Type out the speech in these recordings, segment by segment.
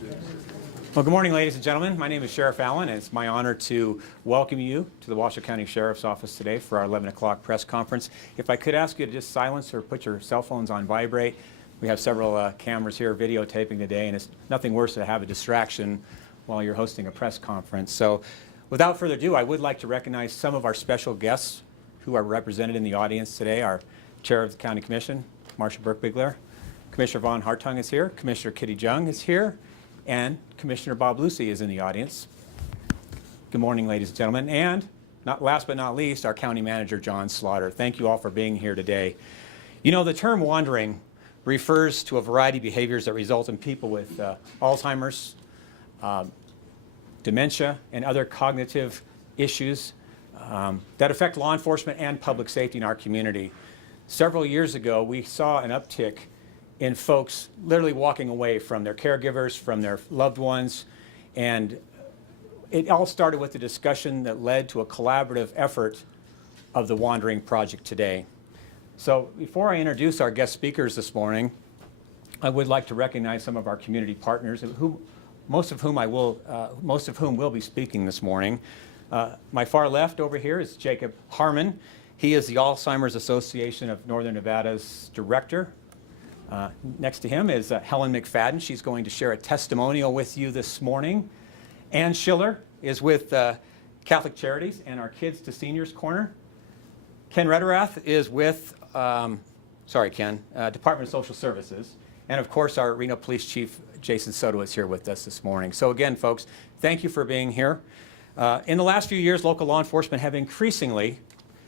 Well, good morning, ladies and gentlemen. My name is Sheriff Allen, and it's my honor to welcome you to the Washoe County Sheriff's Office today for our 11 o'clock press conference. If I could ask you to just silence or put your cell phones on vibrate. We have several cameras here videotaping today, and it's nothing worse to have a distraction while you're hosting a press conference. So without further ado, I would like to recognize some of our special guests who are represented in the audience today. Our Chair of the County Commission, Marcia Burke-Bigler. Commissioner Von Hartung is here. Commissioner Kitty Jung is here. And Commissioner Bob Lucy is in the audience. Good morning, ladies and gentlemen. And last but not least, our County Manager, John Slaughter. Thank you all for being here today. You know, the term wandering refers to a variety of behaviors that result in people with Alzheimer's, dementia, and other cognitive issues that affect law enforcement and public safety in our community. Several years ago, we saw an uptick in folks literally walking away from their caregivers, from their loved ones, and it all started with a discussion that led to a collaborative effort of the Wandering Project today. So before I introduce our guest speakers this morning, I would like to recognize some of our community partners, most of whom will be speaking this morning. My far left over here is Jacob Harmon. He is the Alzheimer's Association of Northern Nevada's director. Next to him is Helen McFadden. She's going to share a testimonial with you this morning. Ann Schiller is with Catholic Charities and our Kids to Seniors Corner. Ken Rederath is with, Department of Social Services. And of course, our Reno Police Chief, Jason Soto, is here with us this morning. So again, folks, thank you for being here. In the last few years, local law enforcement have increasingly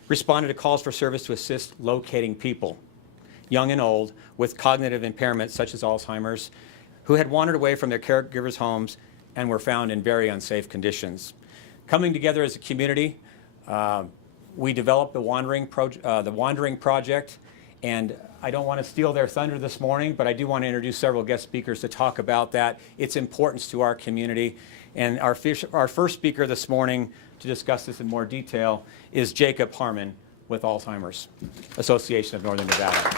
responded to calls for service to assist locating people, young and old, with cognitive impairments such as Alzheimer's, who had wandered away from their caregivers' homes and were found in very unsafe conditions. Coming together as a community, we developed the Wandering Project, and I don't want to steal their thunder this morning, but I do want to introduce several guest speakers to talk about that, its importance to our community. And our first speaker this morning to discuss this in more detail is Jacob Harmon with Alzheimer's Association of Northern Nevada.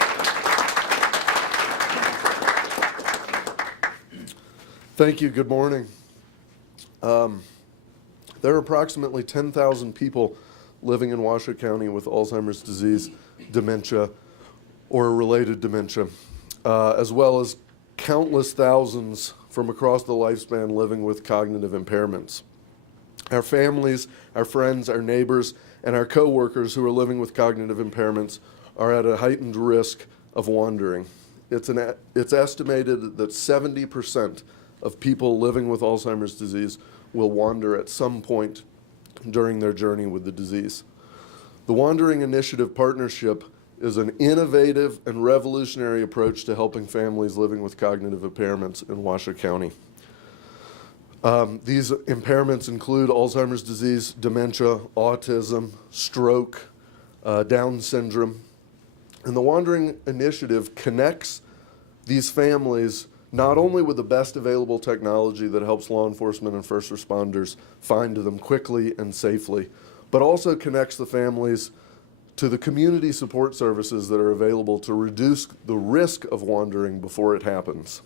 Thank you. Good morning. There are approximately 10,000 people living in Washoe County with Alzheimer's disease, dementia, or related dementia, as well as countless thousands from across the lifespan living with cognitive impairments. Our families, our friends, our neighbors, and our coworkers who are living with cognitive impairments are at a heightened risk of wandering. It's estimated that 70% of people living with Alzheimer's disease will wander at some point during their journey with the disease. The Wandering Initiative Partnership is an innovative and revolutionary approach to helping families living with cognitive impairments in Washoe County. These impairments include Alzheimer's disease, dementia, autism, stroke, Down syndrome. And the Wandering Initiative connects these families not only with the best available technology that helps law enforcement and first responders find them quickly and safely, but also connects the families to the community support services that are available to reduce the risk of wandering before it happens.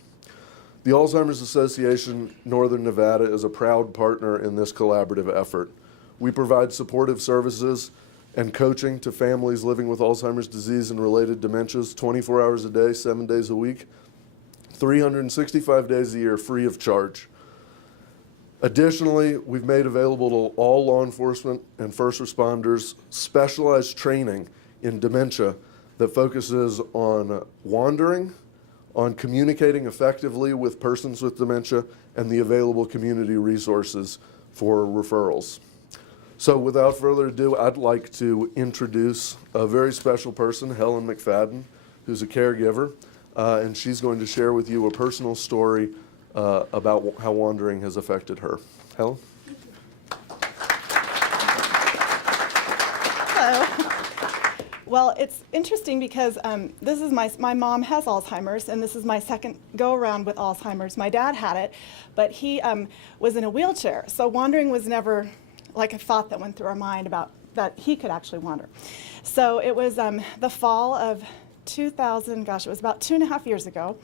The Alzheimer's Association Northern Nevada is a proud partner in this collaborative effort. We provide supportive services and coaching to families living with Alzheimer's disease and related dementias 24 hours a day, 7 days a week, 365 days a year, free of charge. Additionally, we've made available to all law enforcement and first responders specialized training in dementia that focuses on wandering, on communicating effectively with persons with dementia, and the available community resources for referrals. So without further ado, I'd like to introduce a very special person, Helen McFadden, who's a caregiver, and she's going to share with you a personal story about how wandering has affected her. Helen? Hello. Well, it's interesting because this is my mom has Alzheimer's, and this is my second go-around with Alzheimer's. My dad had it, but he was in a wheelchair, so wandering was never like a thought that went through our mind about that he could actually wander. So it was the fall of 2000, gosh, it was about 2.5 years ago.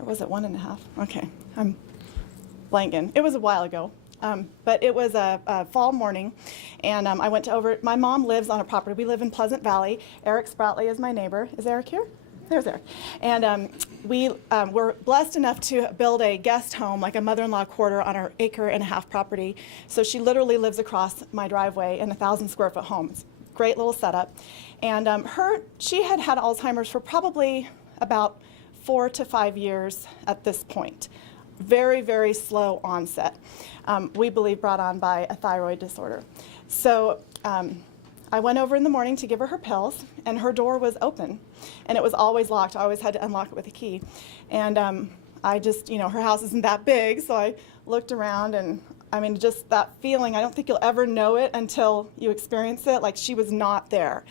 Or was it 1.5? Okay, I'm blanking. It was a while ago. But it was a fall morning, and I went over. My mom lives on a property. We live in Pleasant Valley. Eric Sproutley is my neighbor. Is Eric here? There's Eric. And we were blessed enough to build a guest home, like a mother-in-law quarter, on our 1.5-acre property. So she literally lives across my driveway in a 1,000-square-foot home. It's a great little setup. And she had had Alzheimer's for probably about 4 to 5 years at this point. Very, very slow onset. We believe brought on by a thyroid disorder. So I went over in the morning to give her pills, and her door was open, and it was always locked. I always had to unlock it with a key. And I just, her house isn't that big, so I looked around, and I mean, just that feeling, I don't think you'll ever know it until you experience it, like she was not there.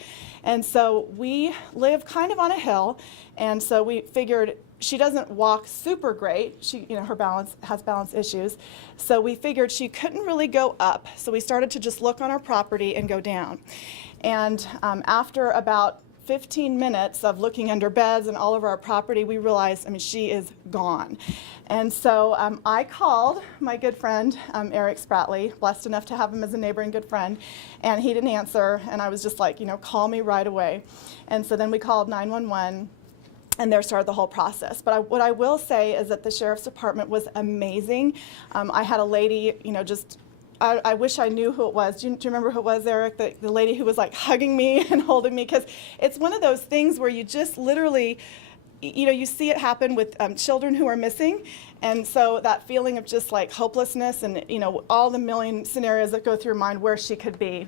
And so we live kind of on a hill, and so we figured she doesn't walk super great. She, her has balance issues. So we figured she couldn't really go up. So we started to just look on our property and go down. And after about 15 minutes of looking under beds and all over our property, we realized, she is gone. And so I called my good friend, Eric Sproutley, blessed enough to have him as a neighbor and good friend, and he didn't answer, and I was just like, call me right away. And so then we called 911, and there started the whole process. But what I will say is that the sheriff's department was amazing. I had a lady, I wish I knew who it was. Do you remember who it was, Eric? The lady who was like hugging me and holding me, because it's one of those things where you just literally, you see it happen with children who are missing. And so that feeling of just like hopelessness and, all the million scenarios that go through your mind where she could be.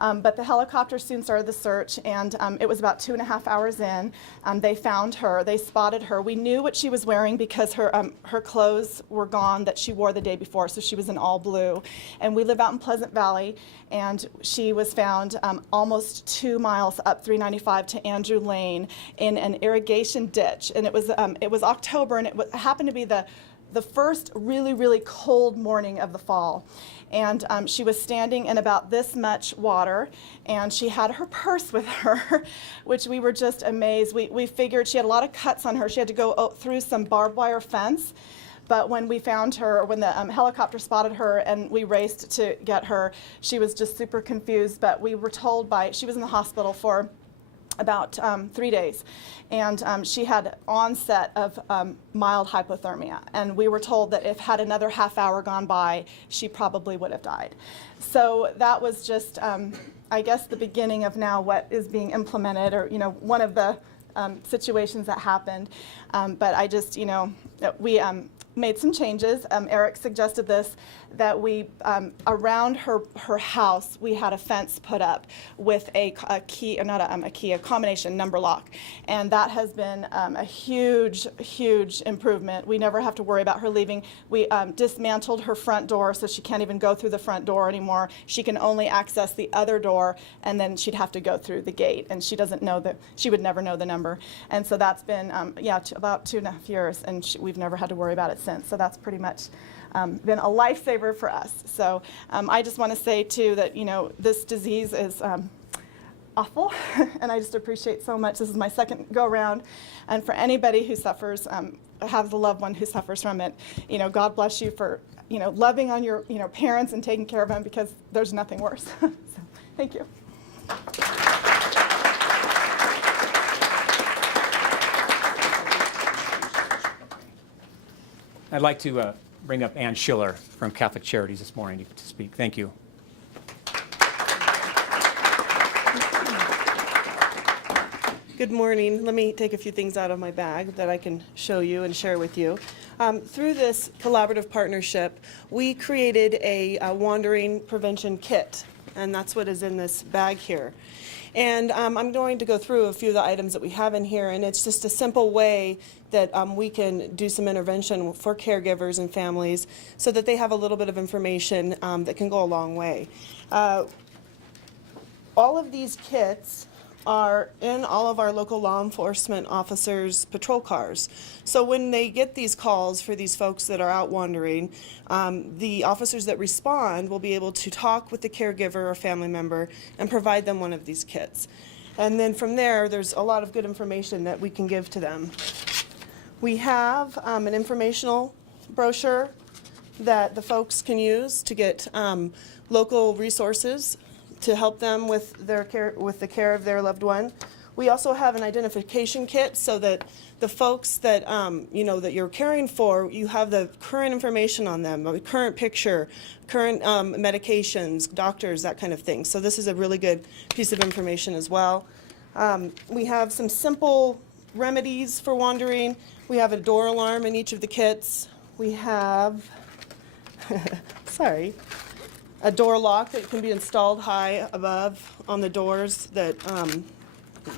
But the helicopter soon started the search, and it was about 2.5 hours in. They found her. They spotted her. We knew what she was wearing because her clothes were gone that she wore the day before, so she was in all blue. And we live out in Pleasant Valley, and she was found almost 2 miles up 395 to Andrew Lane in an irrigation ditch. And it was October, and it happened to be the first really, really cold morning of the fall. And she was standing in about this much water, and she had her purse with her, which we were just amazed. We figured she had a lot of cuts on her. She had to go through some barbed wire fence. But when we found her, when the helicopter spotted her and we raced to get her, she was just super confused. But we were told she was in the hospital for about 3 days, and she had onset of mild hypothermia, and we were told that if had another half hour gone by, she probably would have died. So that was just, I guess, the beginning of now what is being implemented, or one of the situations that happened. But I just, we made some changes. Eric suggested this, that we, around her house, we had a fence put up with a combination number lock. And that has been a huge, huge improvement. We never have to worry about her leaving. We dismantled her front door, so she can't even go through the front door anymore. She can only access the other door, and then she'd have to go through the gate. And she doesn't know she would never know the number. And so that's been, about 2.5 years, and we've never had to worry about it since. So that's pretty much been a lifesaver for us. So I just want to say, too, that, this disease is awful, and I just appreciate so much. This is my second go-around, and for anybody who suffers, has a loved one who suffers from it, God bless you for, loving on your, parents and taking care of them, because there's nothing worse. So, thank you. I'd like to bring up Ann Schiller from Catholic Charities this morning to speak. Thank you. Good morning. Let me take a few things out of my bag that I can show you and share with you. Through this collaborative partnership, we created a wandering prevention kit, and that's what is in this bag here. And I'm going to go through a few of the items that we have in here, and it's just a simple way that we can do some intervention for caregivers and families so that they have a little bit of information that can go a long way. All of these kits are in all of our local law enforcement officers' patrol cars. So when they get these calls for these folks that are out wandering, the officers that respond will be able to talk with the caregiver or family member and provide them one of these kits. And then from there, there's a lot of good information that we can give to them. We have an informational brochure that the folks can use to get local resources to help them with their care, with the care of their loved one. We also have an identification kit so that the folks that you know that you're caring for, you have the current information on them, a current picture, current medications, doctors, that kind of thing. So this is a really good piece of information as well. We have some simple remedies for wandering. We have a door alarm in each of the kits. We have, sorry, a door lock that can be installed high above on the doors that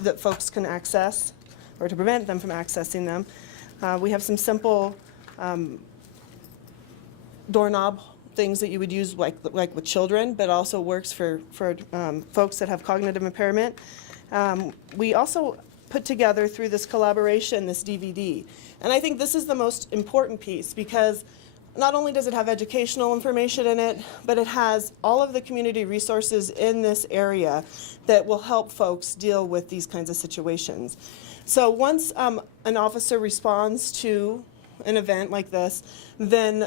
that folks can access, or to prevent them from accessing them. We have some simple doorknob things that you would use like with children, but also works for folks that have cognitive impairment. We also put together through this collaboration this DVD. And I think this is the most important piece, because not only does it have educational information in it, but it has all of the community resources in this area that will help folks deal with these kinds of situations. So once an officer responds to an event like this, then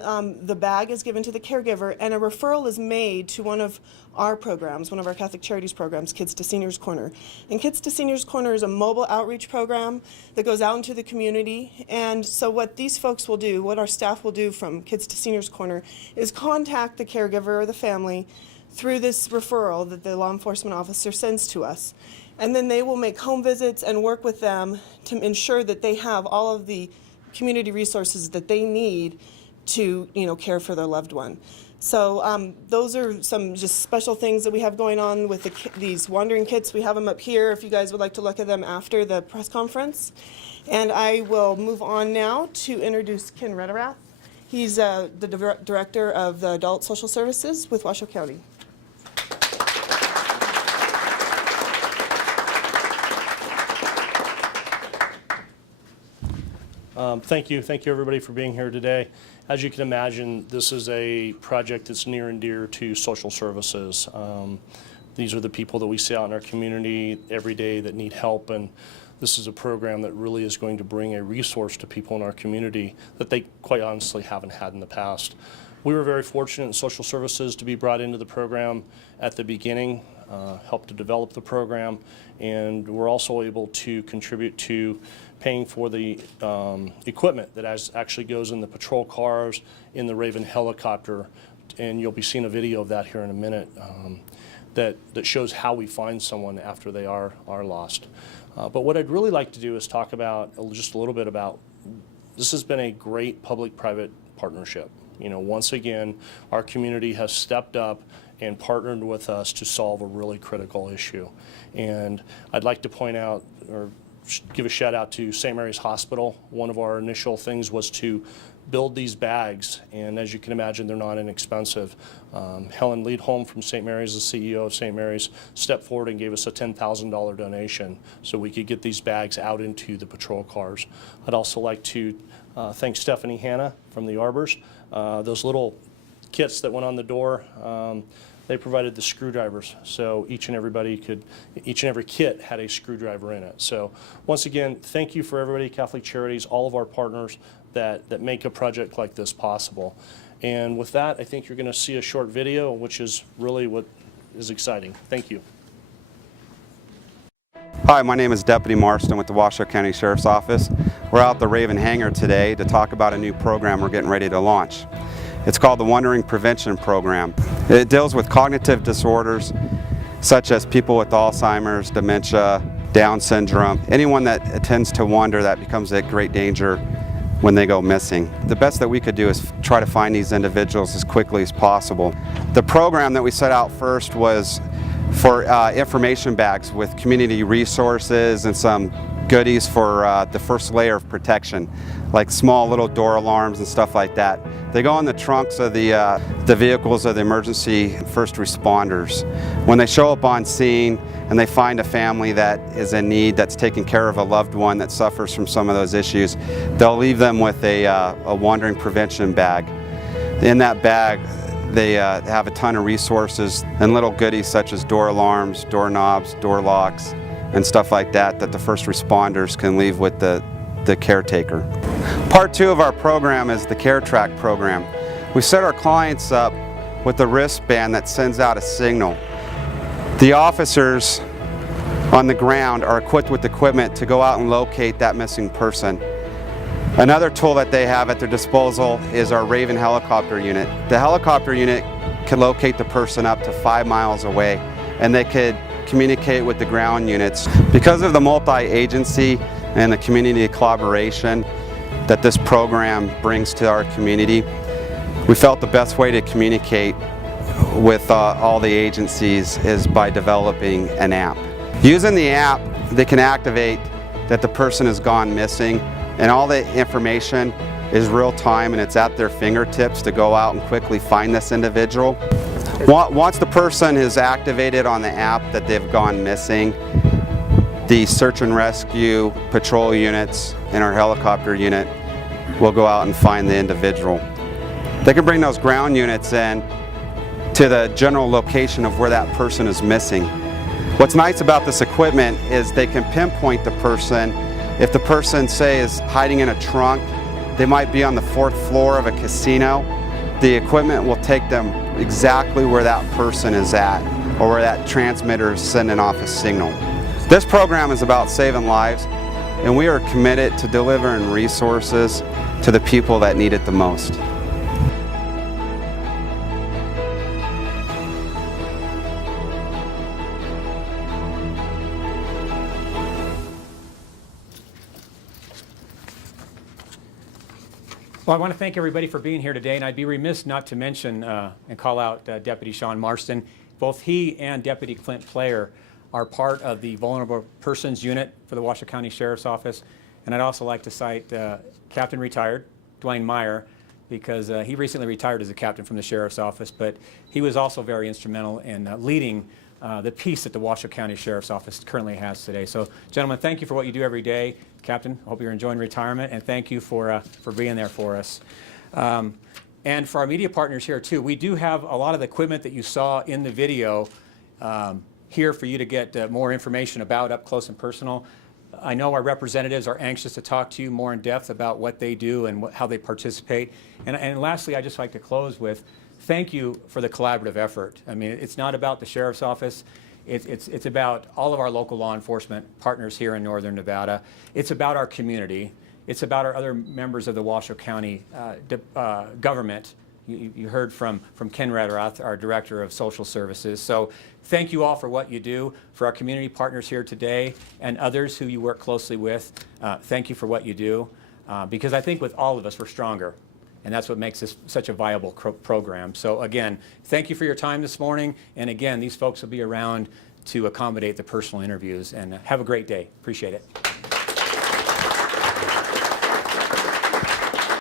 the bag is given to the caregiver and a referral is made to one of our programs, one of our Catholic Charities programs, Kids to Seniors Corner. And Kids to Seniors Corner is a mobile outreach program that goes out into the community. And so what these folks will do, what our staff will do from Kids to Seniors Corner, is contact the caregiver or the family through this referral that the law enforcement officer sends to us. And then they will make home visits and work with them to ensure that they have all of the community resources that they need to, care for their loved one. So those are some just special things that we have going on with these wandering kits. We have them up here if you guys would like to look at them after the press conference. And I will move on now to introduce Ken Rederath. He's the Director of the Adult Social Services with Washoe County. Thank you everybody for being here today. As you can imagine, this is a project that's near and dear to social services. These are the people that we see out in our community every day that need help, and this is a program that really is going to bring a resource to people in our community that they quite honestly haven't had in the past. We were very fortunate in social services to be brought into the program at the beginning, helped to develop the program, and we're also able to contribute to paying for the equipment that actually goes in the patrol cars, in the Raven helicopter, and you'll be seeing a video of that here in a minute that shows how we find someone after they are lost. But what I'd really like to do is talk about just a little bit about, this has been a great public-private partnership. Once again, our community has stepped up and partnered with us to solve a really critical issue. And I'd like to point out, or give a shout out to St. Mary's Hospital. One of our initial things was to build these bags, and as you can imagine, they're not inexpensive. Helen Leadholm from St. Mary's, the CEO of St. Mary's, stepped forward and gave us a $10,000 donation so we could get these bags out into the patrol cars. I'd also like to thank Stephanie Hanna from the Arbors. Those little kits that went on the door, they provided the screwdrivers, so each and every kit had a screwdriver in it. So once again, thank you for everybody, Catholic Charities, all of our partners that make a project like this possible. And with that, I think you're going to see a short video, which is really what is exciting. Thank you. Hi, my name is Deputy Marston with the Washoe County Sheriff's Office. We're out at the Raven Hangar today to talk about a new program we're getting ready to launch. It's called the Wandering Prevention Program. It deals with cognitive disorders such as people with Alzheimer's, dementia, Down syndrome, anyone that tends to wander that becomes a great danger when they go missing. The best that we could do is try to find these individuals as quickly as possible. The program that we set out first was for information bags with community resources and some goodies for the first layer of protection, like small little door alarms and stuff like that. They go in the trunks of the vehicles of the emergency first responders. When they show up on scene and they find a family that is in need, that's taking care of a loved one that suffers from some of those issues, they'll leave them with a wandering prevention bag. In that bag, they have a ton of resources and little goodies such as door alarms, doorknobs, door locks, and stuff like that that the first responders can leave with the the caretaker. Part 2 of our program is the Care Track program. We set our clients up with a wristband that sends out a signal. The officers on the ground are equipped with equipment to go out and locate that missing person. Another tool that they have at their disposal is our Raven helicopter unit. The helicopter unit can locate the person up to 5 miles away, and they could communicate with the ground units. Because of the multi-agency and the community collaboration that this program brings to our community, we felt the best way to communicate with all the agencies is by developing an app. Using the app, they can activate that the person has gone missing, and all the information is real time and it's at their fingertips to go out and quickly find this individual. Once the person is activated on the app that they've gone missing, the search and rescue patrol units and our helicopter unit will go out and find the individual. They can bring those ground units in to the general location of where that person is missing. What's nice about this equipment is they can pinpoint the person. If the person, say, is hiding in a trunk, they might be on the 4th floor of a casino. The equipment will take them exactly where that person is at or where that transmitter is sending off a signal. This program is about saving lives, and we are committed to delivering resources to the people that need it the most. Well, I want to thank everybody for being here today, and I'd be remiss not to mention and call out Deputy Sean Marston. Both he and Deputy Clint Player are part of the Vulnerable Persons Unit for the Washoe County Sheriff's Office. And I'd also like to cite Captain Retired Dwayne Meyer, because he recently retired as a captain from the Sheriff's Office, but he was also very instrumental in leading the peace that the Washoe County Sheriff's Office currently has today. So, gentlemen, thank you for what you do every day. Captain, hope you're enjoying retirement, and thank you for being there for us. And for our media partners here, too, we do have a lot of the equipment that you saw in the video here for you to get more information about up close and personal. I know our representatives are anxious to talk to you more in depth about what they do and how they participate. And lastly, I'd just like to close with thank you for the collaborative effort. I mean, it's not about the Sheriff's Office. It's about all of our local law enforcement partners here in Northern Nevada. It's about our community. It's about our other members of the Washoe County government. You heard from Ken Redroth, our Director of Social Services. So thank you all for what you do. For our community partners here today and others who you work closely with, thank you for what you do. Because I think with all of us, we're stronger. And that's what makes this such a viable program. So again, thank you for your time this morning. And again, these folks will be around to accommodate the personal interviews. And have a great day. Appreciate it.